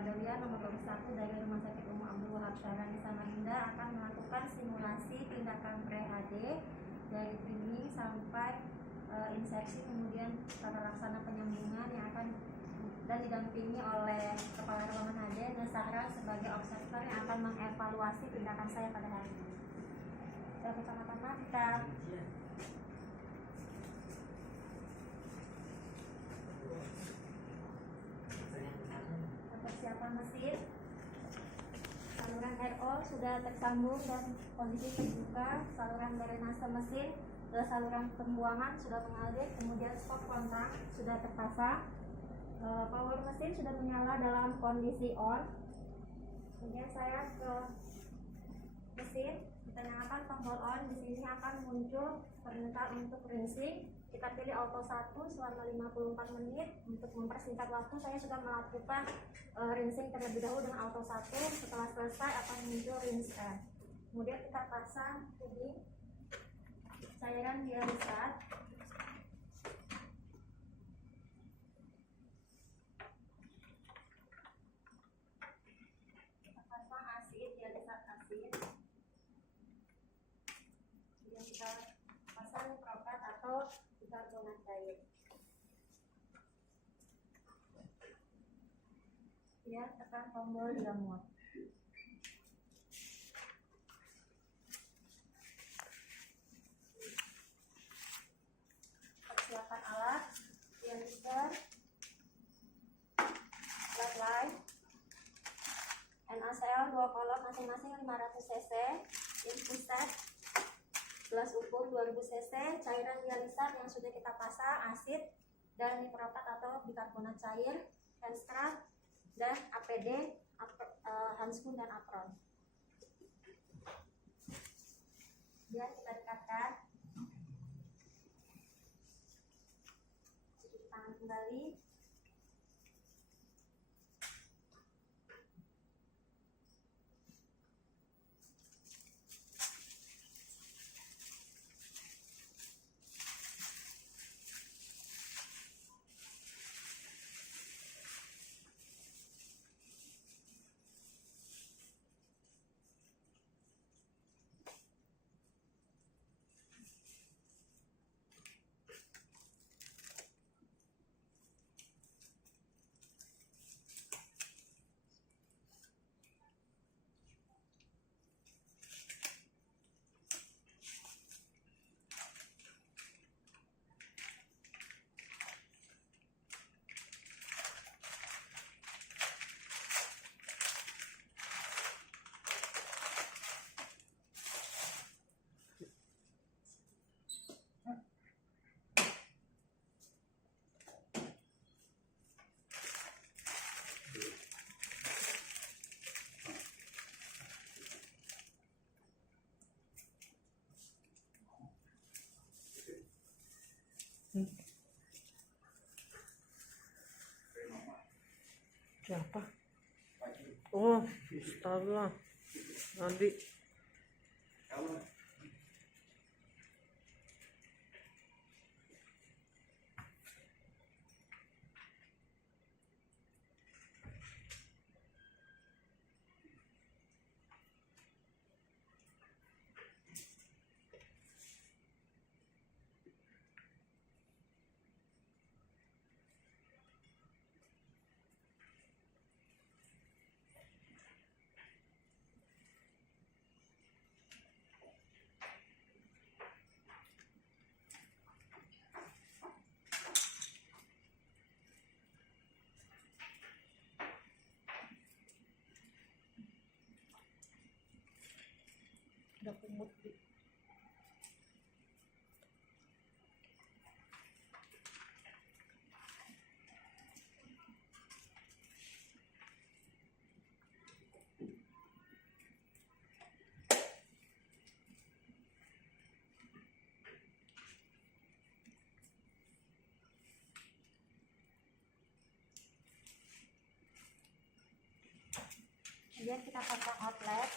Adawiah nomor 21 dari Rumah Sakit Umum Abdul Wahab Syahrani Samarinda akan melakukan simulasi tindakan pre-HD dari trimming sampai insersi, kemudian tata laksana penyambungan yang akan dan didampingi oleh Kepala Ruangan HD Nesahra sebagai observer yang akan mengevaluasi tindakan saya pada hari ini. Pertama-tama kita persiapan mesin. Saluran RO sudah tersambung dan kondisi terbuka. Saluran drainase mesin dan saluran pembuangan sudah mengalir. Kemudian stop kontak sudah terpasang. Power mesin sudah menyala dalam kondisi on. Kemudian saya ke mesin, kita nyalakan tombol on. Di sini akan muncul permintaan untuk rinsing. Kita pilih auto 1 selama 54 menit. Untuk mempersingkat waktu, saya sudah melakukan rinsing terlebih dahulu dengan auto 1. Setelah selesai akan muncul rinse air. Kemudian kita pasang tubing cairan hyaluronat. Kita pasang asid hyaluronat asid. Kemudian kita pasang prokat atau bikarbonat cair. Ya, tekan tombol hingga muat. Persiapan alat, diameter, flatline, NaCl 2 kolom masing-masing 500 cc, infuset, gelas ukur 2000 cc, cairan hyaluronat yang sudah kita pasang, asid, dan nitrokat atau bikarbonat cair, hand strap, dan APD, handscoon dan apron. Kemudian kita dekatkan, cuci tangan kembali. Siapa? Oh, Ustazah Adi. Udah kumut. Kemudian kita pasang outlet.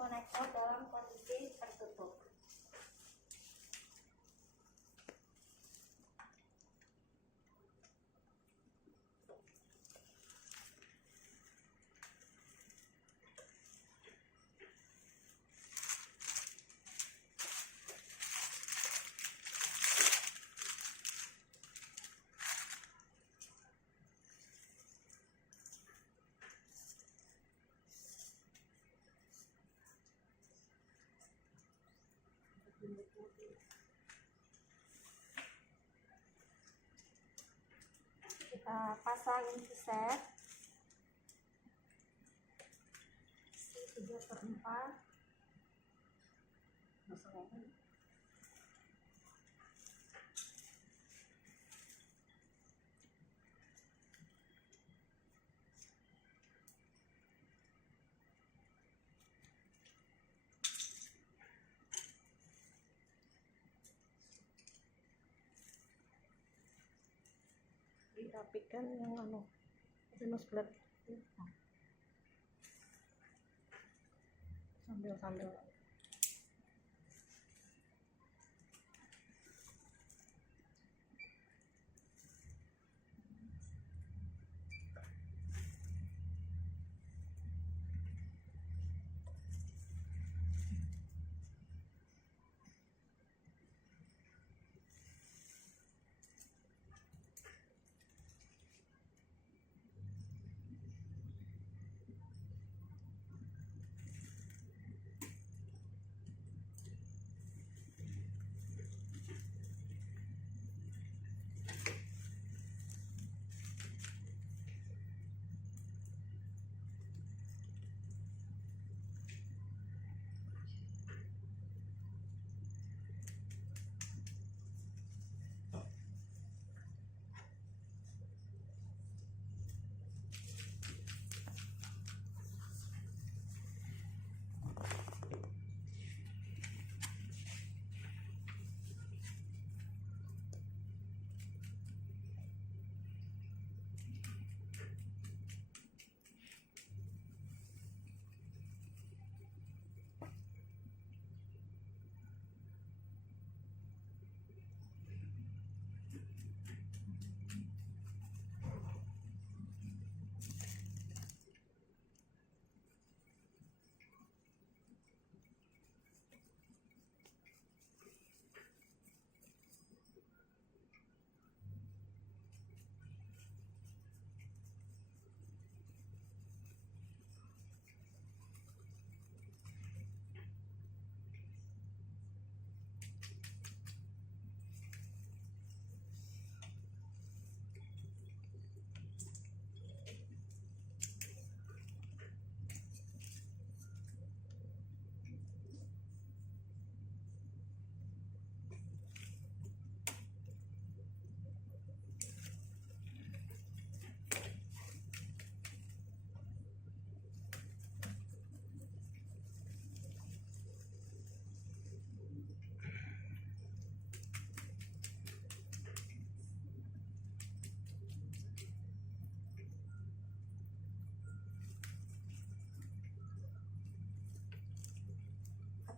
konektor dalam kondisi tertutup. Kita pasang infuset 3/4. Dirapikan yang split sambil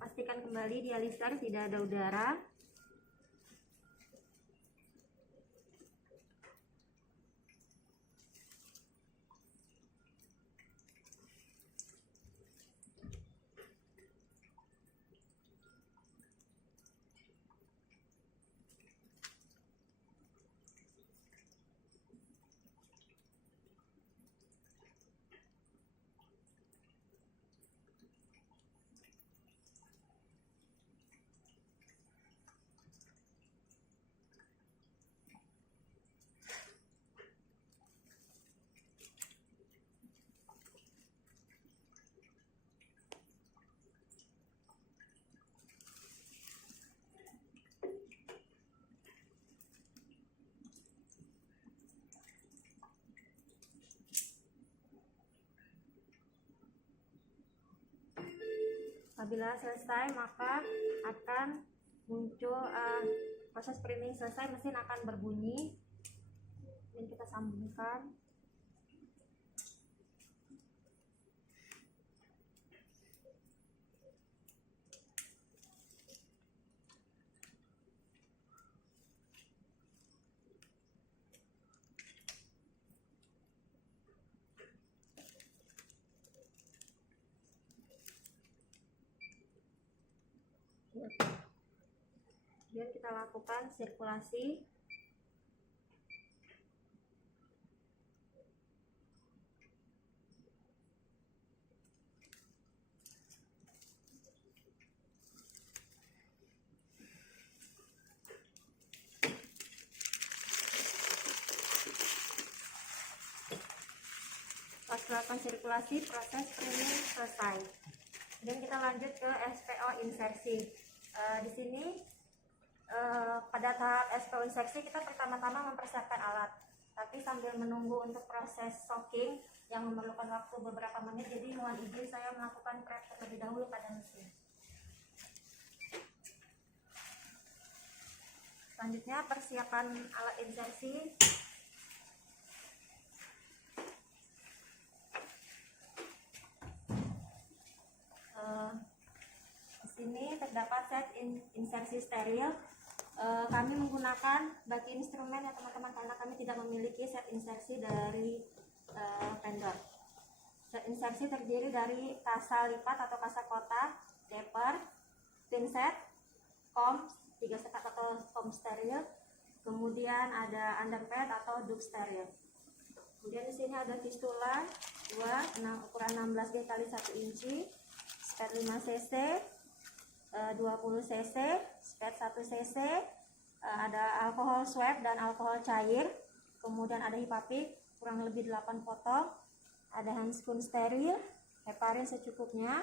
Pastikan kembali di alisan tidak ada udara. Apabila selesai, maka akan muncul proses priming selesai, mesin akan berbunyi. Dan kita sambungkan. Kemudian kita lakukan sirkulasi. Pas melakukan sirkulasi, proses screening selesai. Kemudian kita lanjut ke SPO insersi. Di sini pada tahap SPO insersi kita pertama-tama mempersiapkan alat, tapi sambil menunggu untuk proses soaking yang memerlukan waktu beberapa menit, jadi mohon izin saya melakukan prep terlebih dahulu pada mesin. Selanjutnya persiapan alat insersi. Di sini terdapat set insersi steril. Kami menggunakan baki instrumen ya teman-teman, karena kami tidak memiliki set insersi dari vendor. Set insersi terdiri dari kasa lipat atau kasa kotak, taper, pinset, kom 3 sekat atau kom steril, kemudian ada underpad atau duct steril. Kemudian di sini ada fistula 2 ukuran 16 x 1 inci, spet 5 cc, 20 cc, spet 1 cc, ada alkohol swab dan alkohol cair, kemudian ada hipapik kurang lebih 8 potong, ada handscoon steril, heparin secukupnya,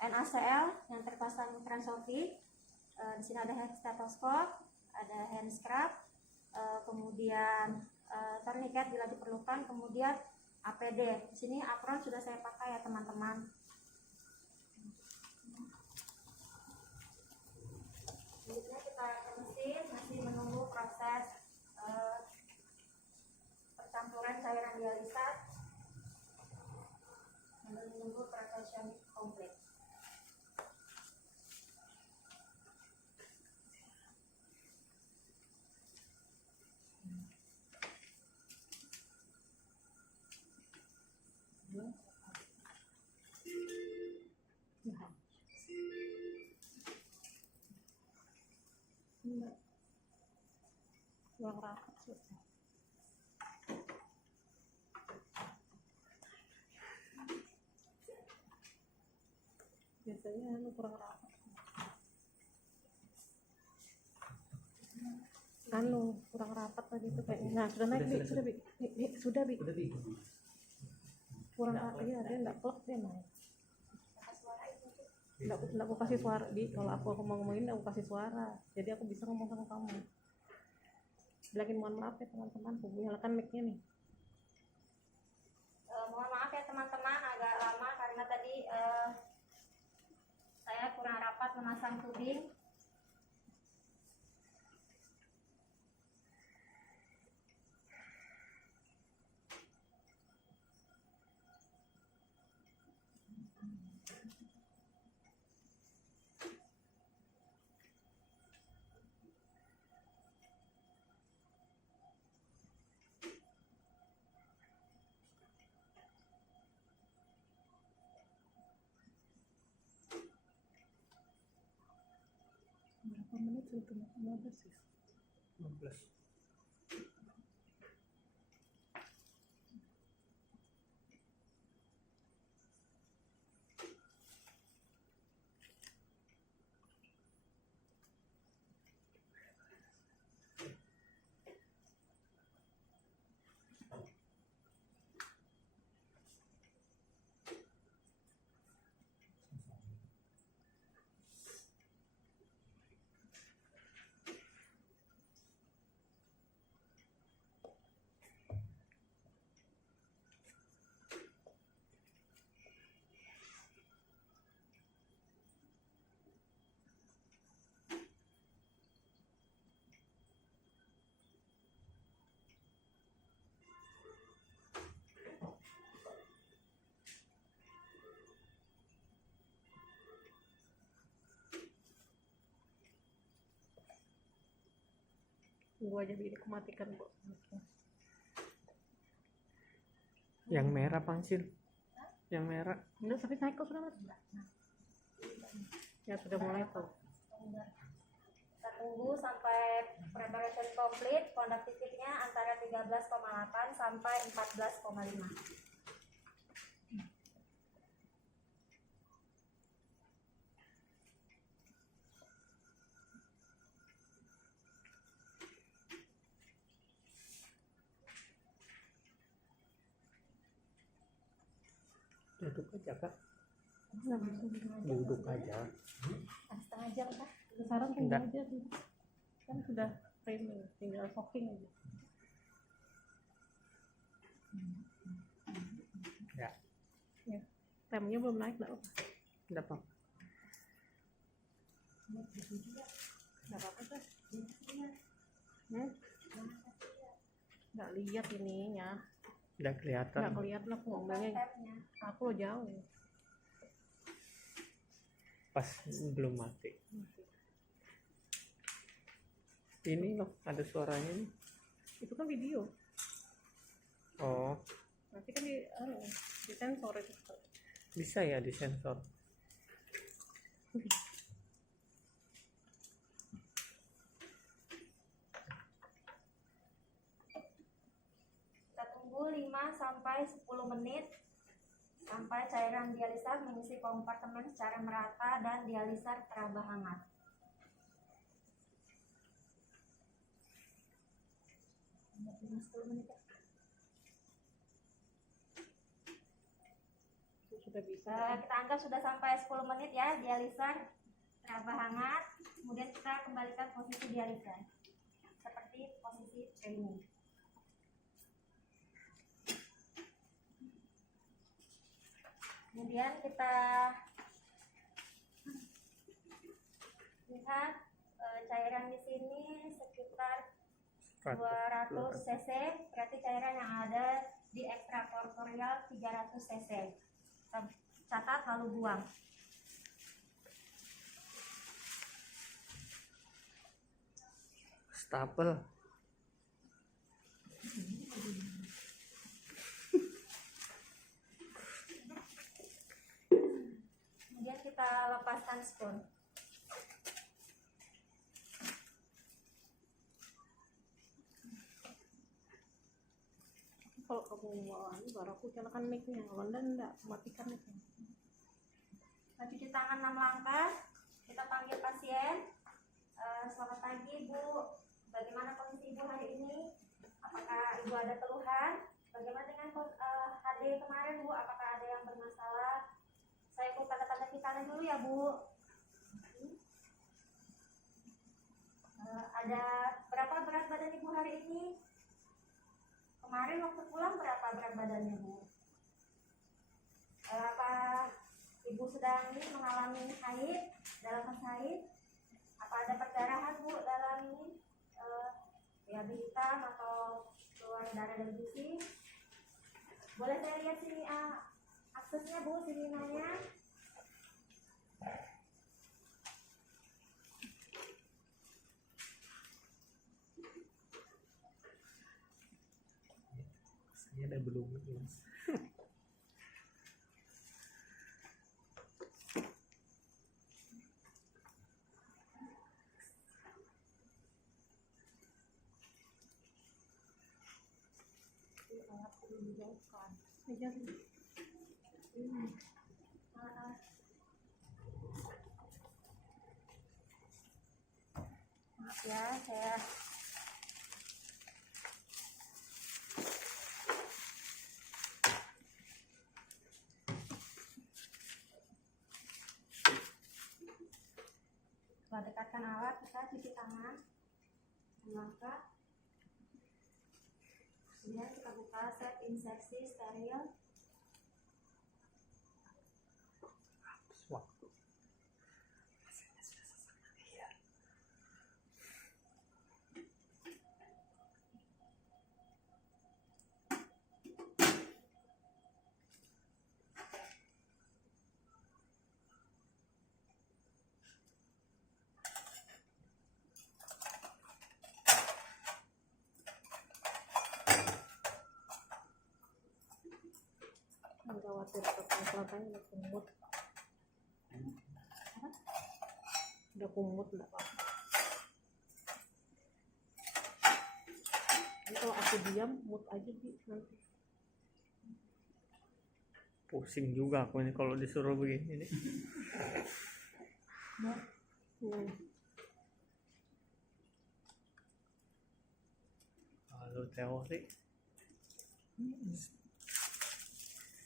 NaCl yang terpasang transofik. Di sini ada stetoskop, ada hand scrub, kemudian tourniquet bila diperlukan, kemudian APD. Di sini apron sudah saya pakai ya teman-teman. Selanjutnya kita ke mesin, masih menunggu proses percampuran cairan dialisat, menunggu proses syamik komplit. Kurang rapat susah. Biasanya kurang rapat. Kurang rapat tadi itu kayaknya. Nah, sudah naik, Bi. Sudah, Bi. Sudah, Bi. Kurang rapat ya, dia enggak plek dia naik. Enggak aku kasih suara, Bi. Kalau aku mau ngomongin aku kasih suara. Jadi aku bisa ngomong sama kamu. Bilangin mohon maaf ya teman-teman, aku nyalakan mic-nya nih. Mohon maaf ya teman-teman, agak lama karena tadi saya kurang rapat memasang tubing. Berapa menit itu? 15 ya? 15. Gua aja ini aku matikan, Bu. Yang merah Pangsil. Yang merah. Enggak, tapi naik kok sudah, Mas. Ya sudah mulai tuh. Kita tunggu sampai preparation complete. Conductivity-nya antara 13,8 sampai 14,5. Duduk aja kak. Nggak bisa Duduk aja. Setengah jam kah? sekarang tinggal Enggak. aja sih, kan sudah framing, tinggal soaking aja. Ya. Ya, temnya belum naik nggak apa? Enggak apa. Nggak apa-apa kan? Nggak lihat ininya, Enggak kelihatan. nggak kelihatan aku ngomongnya, Tab-nya. aku lo jauh. Pas belum mati. Ini loh, ada suaranya nih. Itu kan video, Oh, nanti kan di sensor itu. bisa ya disensor. Kita tunggu 5 sampai 10 menit sampai cairan dialiser mengisi kompartemen secara merata dan dialiser teraba hangat. Itu sudah bisa. Kita anggap sudah sampai 10 menit ya dialiser teraba hangat. Kemudian kita kembalikan posisi dialiser seperti posisi training. Kemudian kita lihat cairan di sini sekitar 200 cc, berarti cairan yang ada di ekstrakorporeal 300 cc. Catat lalu buang. Stapel. Kemudian kita lepaskan spoon. Kalau kamu mau ini baru aku nyalakan mic-nya, kalau enggak matikan mic-nya. Kita cuci tangan 6 langkah. Kita panggil pasien. Selamat pagi Bu, bagaimana kondisi Ibu hari ini? Apakah Ibu ada keluhan? Bagaimana dengan HD kemarin Bu? Apakah ada yang bermasalah? Saya ikut tanda-tanda vitalnya dulu ya Bu. Ada berapa berat badan Ibu hari ini? Kemarin waktu pulang berapa berat badannya Bu? Apa Ibu sedang ini mengalami haid, dalam fase haid? Apa ada perdarahan Bu dalam ini? Ya hitam atau keluar darah dari gusi? Boleh saya lihat sini aksesnya Bu, sini nanya. Saya ada belum. Aja sih. Maaf ya, saya setelah dekatkan alat, kita cuci tangan, melangkah. Kemudian kita buka set inseksi steril. Waktu. Nggak khawatir kalau kelihatannya udah kumut. udah kumut nggak apa-apa. Jadi kalau aku diam mood aja Bi nanti. Pusing juga aku ini kalau disuruh begini nih. Kalau teori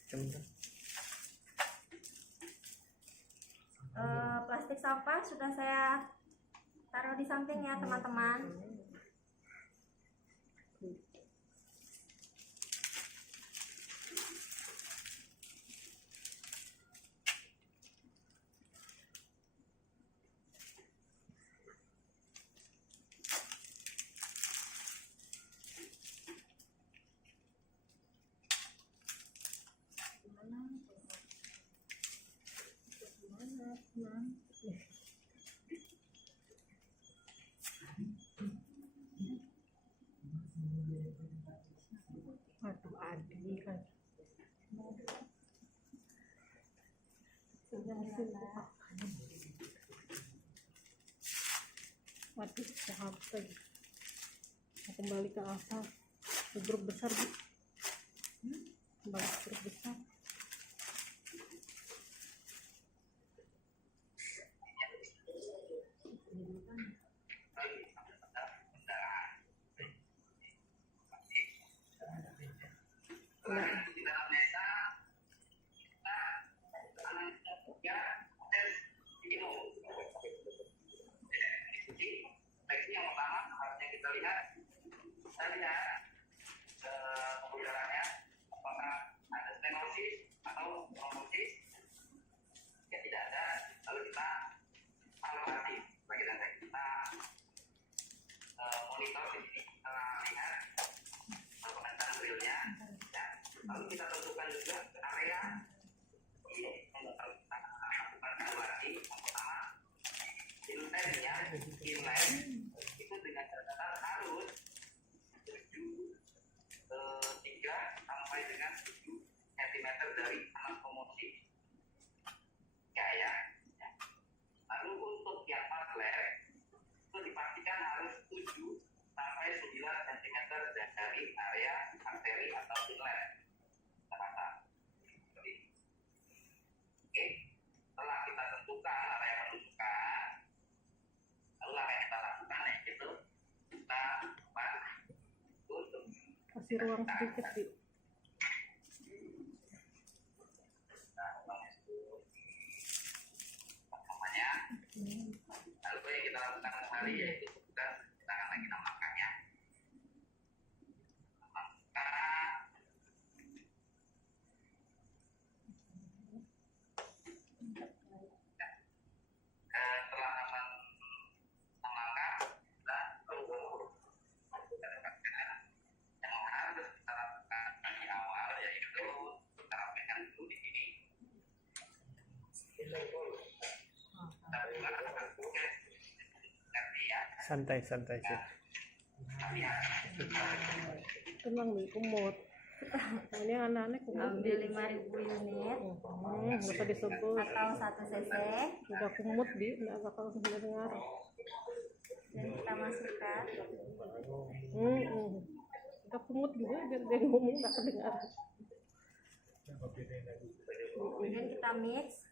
cemda. Plastik sampah sudah saya taruh di samping ya teman-teman. Aduh Adi kan. Punya mesin apa? Waduh, capek. Mau kembali ke asal. Grup besar Bu. Kembali ke grup besar. Nah, Yang pertama harusnya kita lihat, saya lihat pembulurannya apakah ada stenosis atau trombosis. Ya tidak ada, lalu kita evaluasi bagian dari kita monitor di sini, kita lihat pengentaan realnya, ya. Lalu kita tentukan juga area yang lakukan evaluasi. Yang pertama inletnya, inlet itu dengan catatan harus 3 sampai dengan 7 cm dari alat promosi gaya. Lalu untuk yang outlet itu dipastikan harus 7 sampai 9 cm dari area arteri atau inlet. Oke, setelah kita tentukan area penunjukan, lalu apa yang kita lakukan yaitu kita untuk kasih ruang sedikit Bi. namanya. Lalu yang kita lakukan kembali yaitu kita akan lagi namakannya. Setelah menangkap dan yang harus kita lakukan di awal yaitu kita rapikan dulu di sini. Kita buat Santai-santai sih. Tenang Bi, kumut. Ini anak-anak kumut Ambil Bi. 5.000 unit Nggak usah disebut. atau 1 cc Udah kumut Bi, nggak bakal dengar. dan kita masukkan. Udah kumut juga biar dia ngomong nggak kedengar. Kemudian kita mix.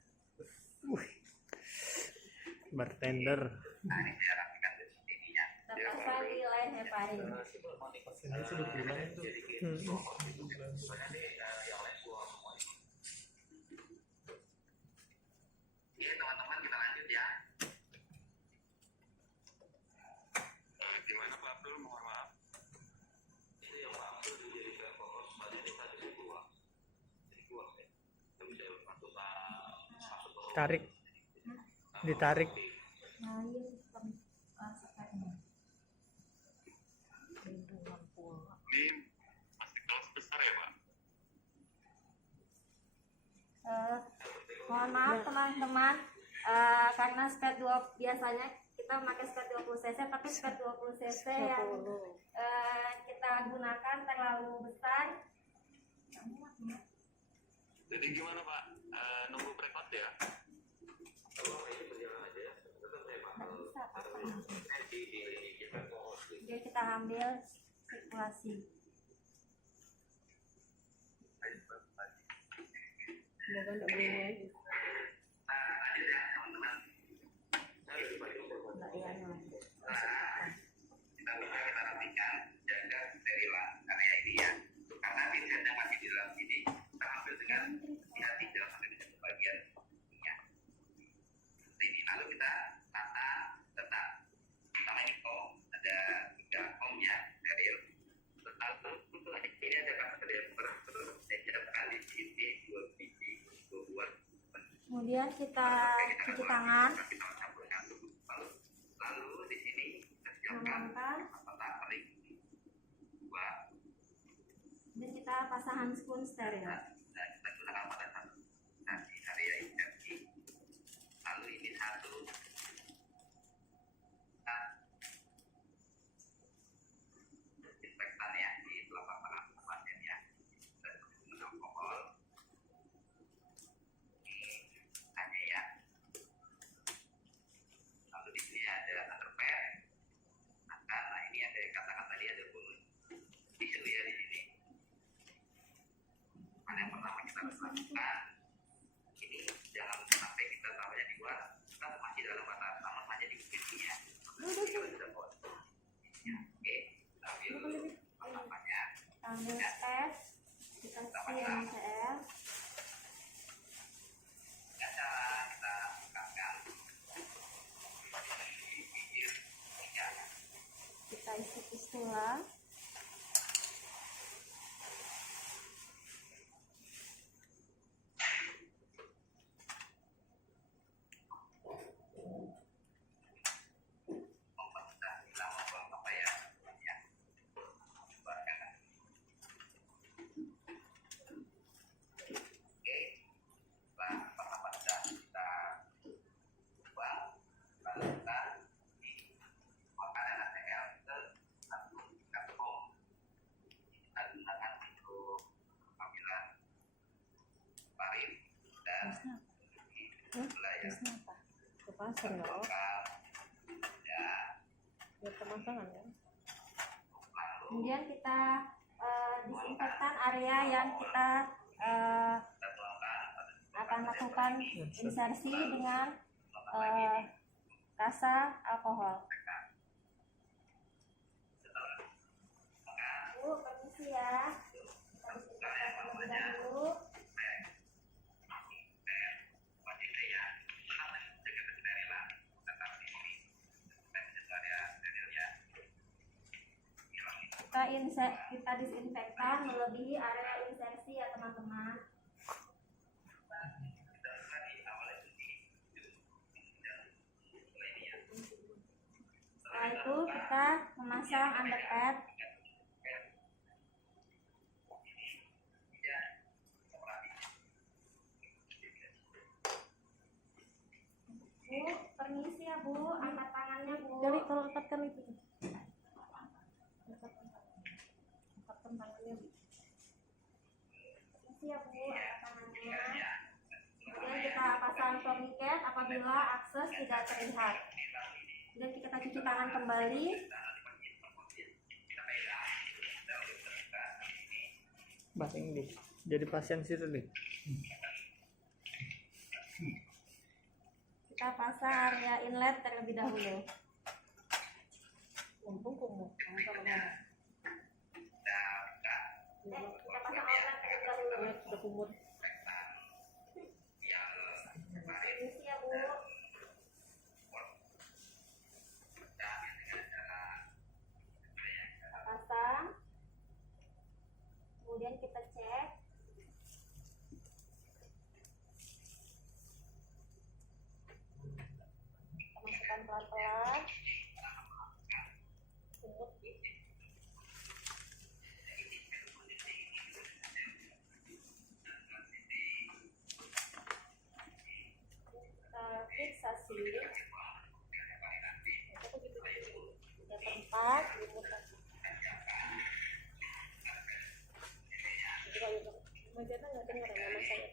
Bartender. Nah ini saya rapikan di sininya. Temukan di line heparin. Oke teman-teman kita lanjut ya. Gimana Pak Abdul, mohon maaf. Ini yang Pak Abdul dijadikan fokus pada ini tadi jadi dua ya. Tapi saya masuk Tarik. Ditarik. ini masih kelas besar ya Pak. Mohon maaf teman-teman, karena spet 2 biasanya kita memakai spet 20 cc, tapi spet 20 cc yang kita gunakan terlalu besar. Jadi gimana Pak? Nunggu breakout ya? nggak apa-apa. Jadi kita ambil sirkulasi. Semoga nggak bunyi aja. Nggak ya, no. Kita rapikan, jaga sterilan area ini ya. Karena ini sedang masih di dalam sini, kita ambil dengan hati-hati jangan sampai menyentuh bagian minyak. Seperti ini. Lalu kita tata letak. Pertama ini kom, ada 3 komnya steril. Lalu untuk ini ada kapasitas yang bersiapkan di sini 2 biji, 2 Kemudian kita cuci tangan, lalu di sini kita siapkan mengamankan, kotak paling 2. dan kita pasang handphone steril. Nah, kita gunakan pada satu nanti area injeksi. Lalu ini 1. Nah, disinfektan ya di telapak tangan pasien ya. Dan menggunakan alkohol. Ini hanya ya. Lalu di sini ada underpad. Nah, ini ada katakan tadi ada bonus tisu ya di sini. Mana yang pertama kita harus lakukan ini jangan sampai kita taruhnya di luar, kita masih dalam batas aman saja di pintunya. Kita sudah buat. Ya, oke, ambil apa-apanya. Ambil tes, dikasih MCL, Ya, cara kita bukakan di pinggir minyak. kita isi pistula. Sudah hilang buang apa ya? Ya, buangkan. Oke, setelah apa sudah kita buang, lalu kita di makanan ATL ke satu kantong. Kita gunakan untuk pemilihan parit dan gula ya. Terusnya apa? Ke pasar nggak apa? Lokal, ya, Buat pemasangan ya. lalu Kemudian kita disinfektan area yang kita kita tuangkan pada akan lakukan insersi dengan rasa alkohol. Bu, permisi ya. Kita disinfektan terlebih dahulu. Kita disinfektan melebihi area insersi ya teman-teman. Setelah itu kita memasang underpad. Bu, permisi ya Bu, angkat tangannya Bu. Jadi kalau angkatkan itu. Angkatkan tangannya. Permisi ya Bu, angkat tangannya. Kemudian kita pasang tourniquet apabila akses tidak terlihat. Kemudian kita cuci tangan kembali. Bahasa Inggris. Jadi pasien situ deh. Kita pasang area inlet terlebih dahulu. Untung kamu sama-sama. Kita pasang outlet terlebih dahulu. Ya, sudah kumur. Permisi ya Bu. Kita pasang. Kemudian kita cek. Kita masukkan pelan-pelan. Kita fiksasi. Tiga tempat. Majana nggak dengar nama saya.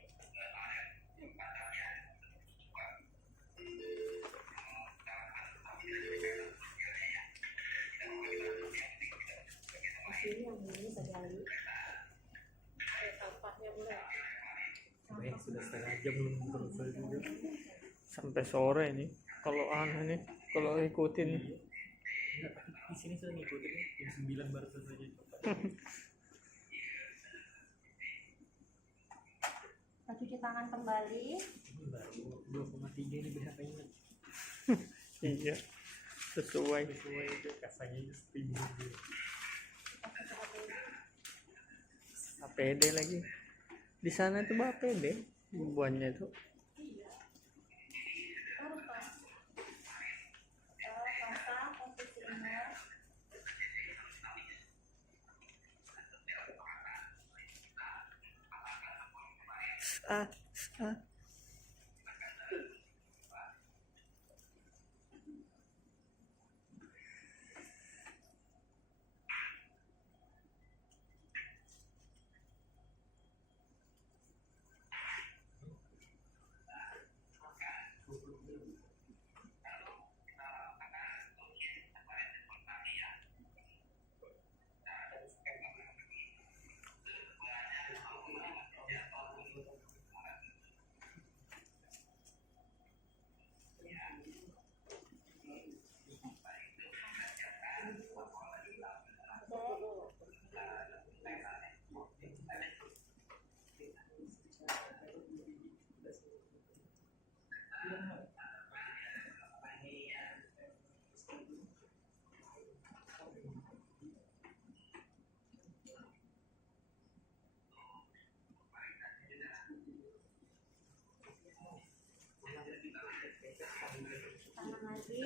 udah setengah jam belum selesai juga. Sampai sore nih. Kalau nih, kalau ikutin. Enggak, tapi di sini saya ngikutin jam 9 baru selesai. Kita cuci tangan kembali. Ini baru 2,3 ini BHP-nya. Iya. Sesuai. Itu kasanya setinggi dia. APD lagi. Di sana tuh APD buahnya itu. Pasang posisi inner. Ah. Tangan lagi.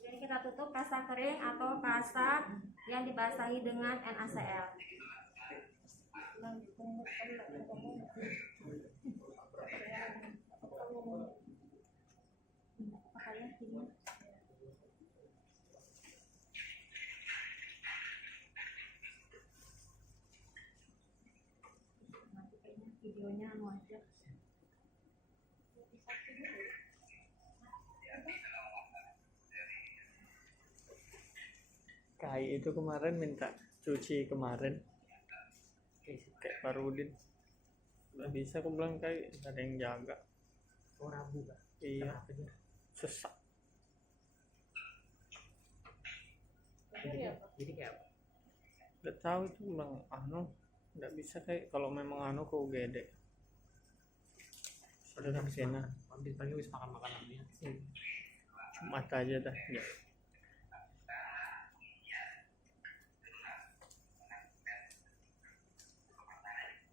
Jadi kita tutup kasa kering atau kasa yang dibasahi dengan NaCl. Videonya anu aja. Kai itu kemarin minta cuci kemarin. Kayak Parudin. Nggak bisa aku bilang Kai, nggak ada yang jaga. Oh, Rabu kan? Iya. Kenapa dia? Sesak. Jadi kayak apa? Udah tahu itu bilang nggak bisa kayak kalau memang ke UGD. Sudah ke sana. Ambil paling wis makan makanannya. Jumat aja dah. Ya.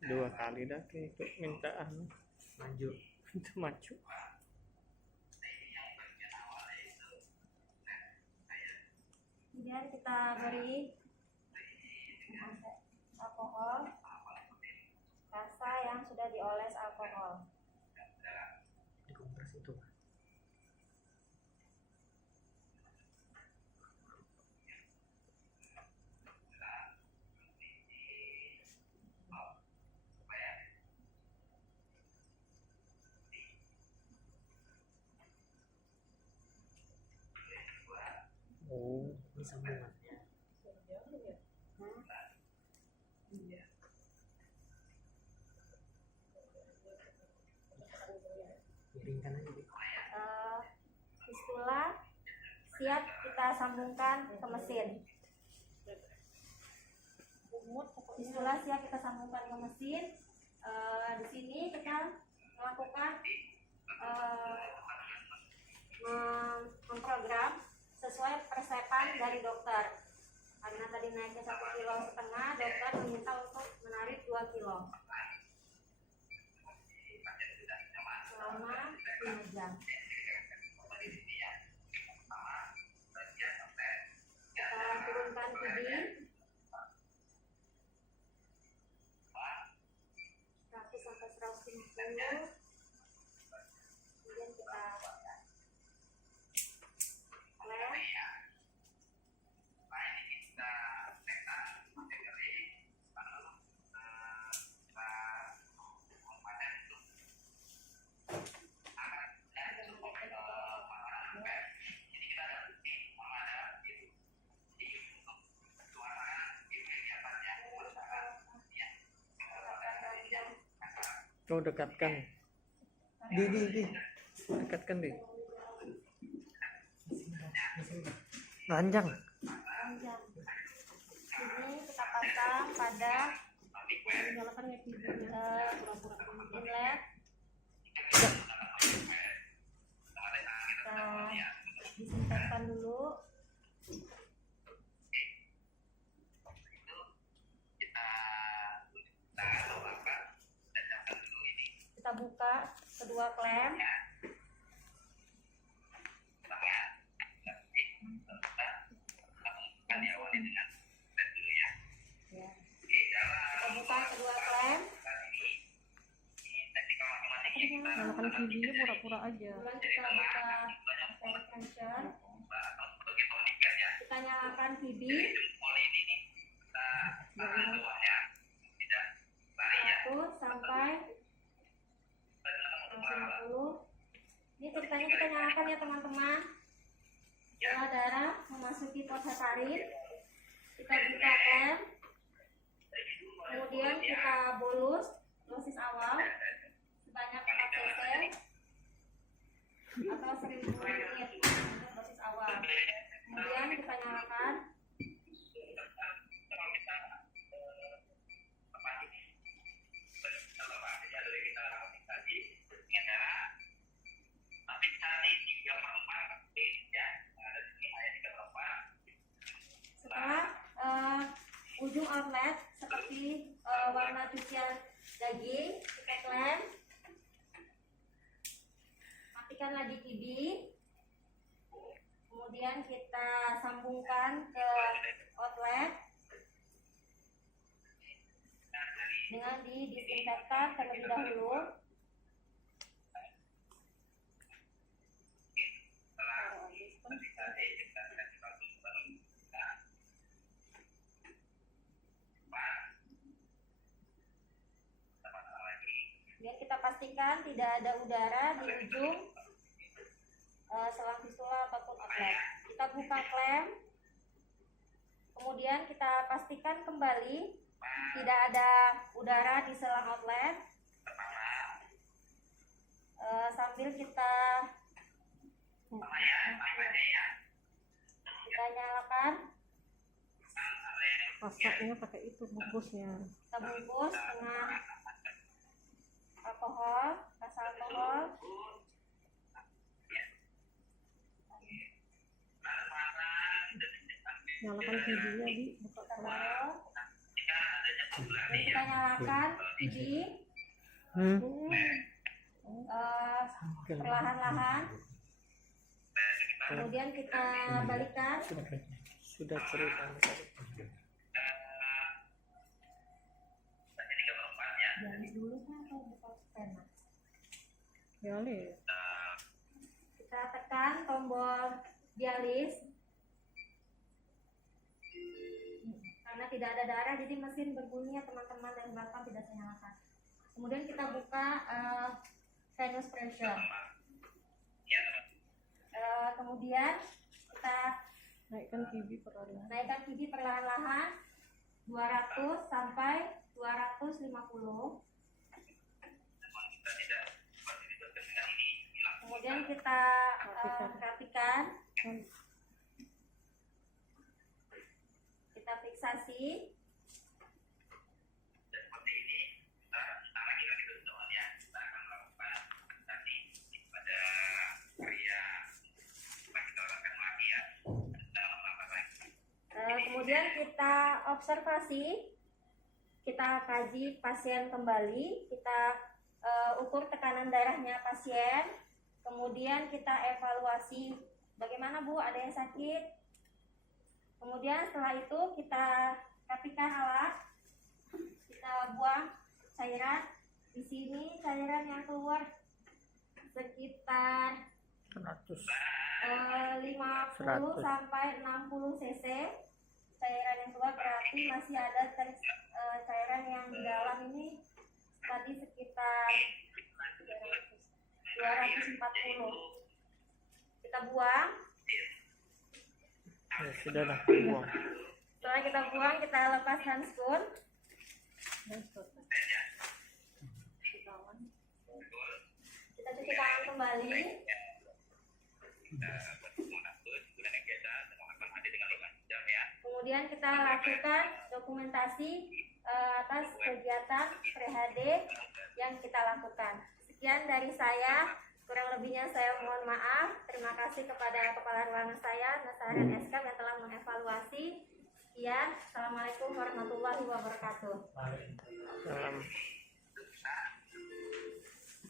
Dua kali dah kayak ikut minta Maju. minta maju. Kemudian kita beri alkohol, kasa yang sudah dioles alkohol. Dikompres itu. Oh, Ini sambungan. Miringkan aja deh. Fistula siap kita sambungkan ke mesin. Fistula siap kita sambungkan ke mesin. Di sini kita melakukan memprogram sesuai persepan dari dokter. Karena tadi naiknya 1,5 kilo, dokter meminta untuk menarik 2 kilo selama 5 jam. Kita turunkan kidi 100 sampai 150. Kemudian kita lem. Kau dekatkan. Di. Dekatkan di. Ranjang. Panjang. Ini kita pasang pada Nyalakan ya TV-nya. inlet. Kita disinfektan dulu. Kita buka kedua klem. Kita buka kedua klem. Nyalakan TV-nya pura-pura aja. Kemudian kita buka air pressure. Kita nyalakan VB. 1 sampai 150. Ini ceritanya kita nyalakan ya teman-teman. Setelah darah memasuki port heparin, kita buka klem. Kemudian kita bolus dosis awal sebanyak 4 cc atau 1000 unit untuk dosis awal. Kemudian kita nyalakan. Setelah ujung outlet seperti warna cucian daging, kita klem. Matikan lagi TV. Kemudian kita sambungkan ke outlet dengan didisinfektan terlebih dahulu. Kemudian kita pastikan tidak ada udara di ujung selang fistula ataupun outlet. Kita buka klem. Kemudian kita pastikan kembali tidak ada udara di selang outlet. Sambil kita nyalakan. Pasaknya pakai itu bungkusnya. Kita bungkus dengan alkohol, gas alkohol. Nyalakan TV-nya di buka Kita klem. taruh. Dan kita nyalakan TV. Perlahan-lahan. Kemudian kita balikan. Sudah cerita tadi. Dialis dulu kan atau buka pena? Dialis. Kita tekan tombol dialis. Karena tidak ada darah, jadi mesin berbunyi ya teman-teman, dari belakang tidak saya nyalakan. Kemudian kita buka sinus pressure. Kemudian kita Naikkan TV perlahan. naikkan TV perlahan-lahan 200 sampai 250. Kemudian kita rapikan. Kita fiksasi. Kemudian kita observasi, kita kaji pasien kembali, kita ukur tekanan darahnya pasien, kemudian kita evaluasi bagaimana Bu, ada yang sakit. Kemudian setelah itu kita rapikan alat, kita buang cairan. Di sini cairan yang keluar sekitar 100. 50 sampai 60 cc cairan yang keluar, berarti masih ada cairan yang di dalam ini tadi sekitar 240. Kita buang. Ya, sudah dah buang. Setelah kita buang, kita lepas handscoon. Kita cuci tangan kembali. Kemudian kita lakukan dokumentasi atas kegiatan pre-HD yang kita lakukan. Sekian dari saya, kurang lebihnya saya mohon maaf. Terima kasih kepada kepala ruangan saya, Nasarian SK, yang telah mengevaluasi. Sekian, Assalamualaikum warahmatullahi wabarakatuh.